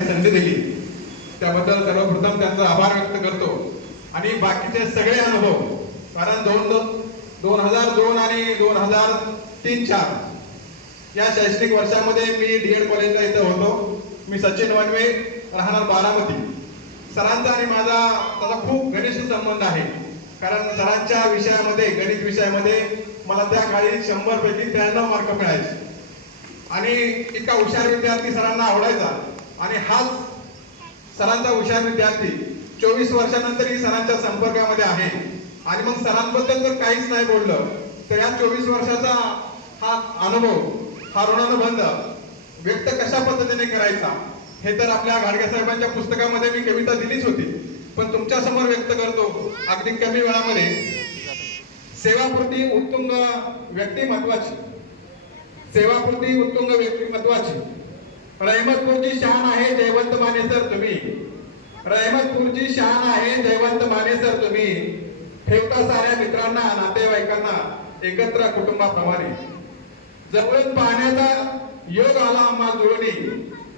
संधी दिली त्याबद्दल सर्वप्रथम त्यांचा आभार व्यक्त करतो। आणि बाकीचे सगळे अनुभव, कारण 2002 आणि 2003-04 या शैक्षणिक वर्षामध्ये मी डीएड कॉलेजला इथं होतो। मी सचिन वनवे, राहणार बारामती। सरांचा आणि माझा त्याचा खूप घनिष्ठ संबंध आहे, कारण सरांच्या विषयामध्ये, गणित विषयामध्ये मला त्या काळी 100 पैकी 93 मार्क मिळायचे आणि इतका हुशार विद्यार्थी सरांना आवडायचा। आणि हाच सरांचा हुशार विद्यार्थी 24 वर्षानंतरही सरांच्या संपर्कामध्ये आहे। आणि मग सरांबद्दल जर काहीच नाही बोललं तर या 24 वर्षाचा हा अनुभव, हा ऋणानुबंध व्यक्त कशा पद्धतीने करायचा हे तर आपल्या घाडगे साहेबांच्या पुस्तकामध्ये मी कविता दिलीच होती, पण तुमच्या समोर व्यक्त करतो अगदी कमी वेळामध्ये। सेवापूर्ती उत्तुंग व्यक्तिमत्वाची, सेवापूर्ती उत्तुंग व्यक्तिमत्वाची रहमतपूरची शान आहे जयवंत मानेसर तुम्ही, रहमतपूरची शान आहे जयवंत मानेसर तुम्ही। ठेवता साऱ्या मित्रांना, नातेवाईकांना एकत्र कुटुंबाप्रमाणे। जवळून पाहण्याचा योग आला आम्हा जुळून,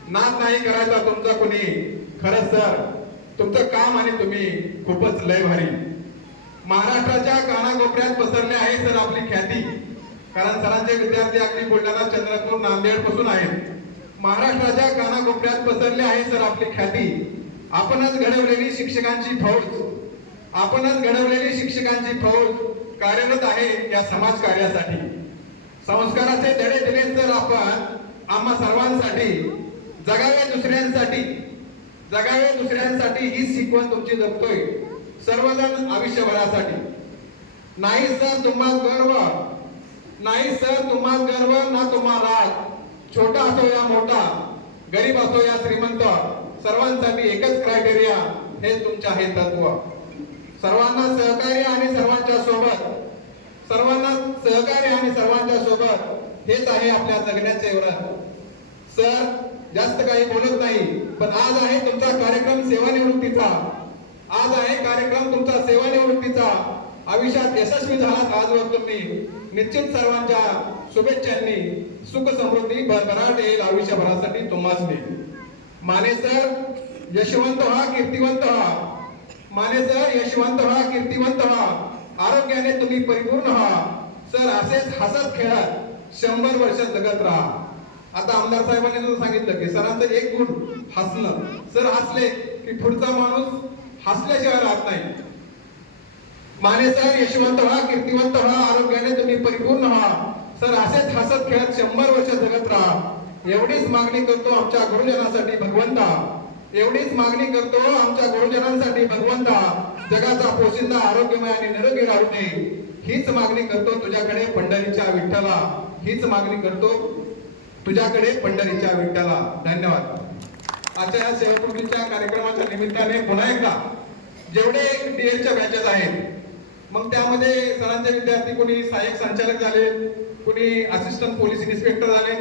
नाद नाही करायचा तुमचा कुणी। खरंच सर तुमचं काम आणि तुम्ही खूपच लय भारी। महाराष्ट्राच्या कानाकोपऱ्यात पसरले आहे सर आपली ख्याती, कारण सरांचे विद्यार्थी अगदी बुलढाणा, चंद्रपूर, नांदेड पासून आहेत। महाराष्ट्राच्या कानाकोपऱ्यात पसरले आहे सर आपली ख्याती। आपणच घडवलेली शिक्षकांची फौज, आपणच घडवलेली शिक्षकांची फौज कार्यरत आहे या समाज कार्यासाठी। संस्काराचे धडे दिले सर आपण आम्हा सर्वांसाठी। जगावे दुसऱ्यांसाठी, जगावे दुसऱ्यांसाठी ही शिकवण तुमची जपतोय सर्वजण आयुष्यभरासाठी। नाही सर तुम्हा गर्व, नाही सर तुम्हा गर्व ना तुम्हा राग। छोटा असो या मोठा, गरीब असो या श्रीमंत, सर्वांसाठी एकच क्रायटेरिया, हे तुमच्या हे तत्व। सर्वांना सहकार्य आणि सर्वांच्या सोबत, सर्वांना सहकार्य आणि सर्वांच्या सोबत हेच आहे आपल्या जगण्याचे व्रत। सर जास्त काही बोलत नाही, पण आज आहे तुमचा कार्यक्रम सेवानिवृत्तीचा, आज आहे कार्यक्रम तुमचा सेवानिवृत्तीचा। आयुष्यात यशस्वी झालात आजवर तुम्ही, निश्चित सर्वांच्या शुभेच्छांनी सुख समृद्धी भरभराट येईल आयुष्यभरासाठी तुम्हासनी। माने सर यशवंत व्हा, कीर्तिवंत व्हा, माने सर यशवंत व्हा, कीर्तिवंत व्हा, आरोग्याने तुम्ही परिपूर्ण व्हा। सर असेच हसत खेळत 100 वर्ष जगत राहा। आता आमदार साहेबांनी जो सांगितलं की सरांचं एक गुण हसणं, सर हसले की पुढचा माणूस हसल्याशिवाय राहत नाही। माने सर यशवंत व्हा, कीर्तिवंत व्हा, आरोग्याने तुम्ही परिपूर्ण व्हा। सर असेच हसत खेळत 100 वर्ष जगत राहा। एवढीच मागणी करतो आमच्या गुरुजनांसाठी भगवंता, एवढीच मागणी करतो आमच्या गुरुजनांसाठी भगवंता। जगाचा पोशिंदा आरोग्यमय आणि निरोगी राहू दे, हीच मागणी करतो तुझ्याकडे पंढरीच्या विठ्ठला, हीच मागणी करतो तुझ्याकडे पंढरीच्या विठ्ठला। धन्यवाद। आजच्या या सेवापूर्तीच्या कार्यक्रमाच्या निमित्ताने पुन्हा एकदा जेवढे डीएडच्या बॅचेस आहेत, मग त्यामध्ये सरांचे विद्यार्थी कोणी सहाय्यक संचालक झाले, कोणी असिस्टंट पोलीस इन्स्पेक्टर झाले,